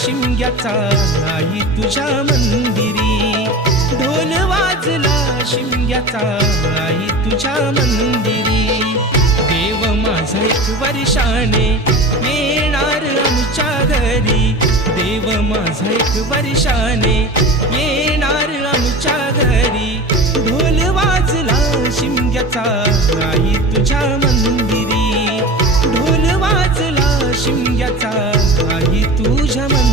शिमग्याचा आई तुझ्या मंदिरी, ढोल वाजला शिमग्याचा आई तुझ्या मंदिरी. देव माझा एक वर्षाने येणार आमच्या घरी, देव माझा एक वर्षाने येणार आमच्या घरी. ढोल वाजला शिमग्याचा आई तुझ्या मंदिरी, ढोल वाजला शिमग्याचा आई तुझ्या मंदिरी.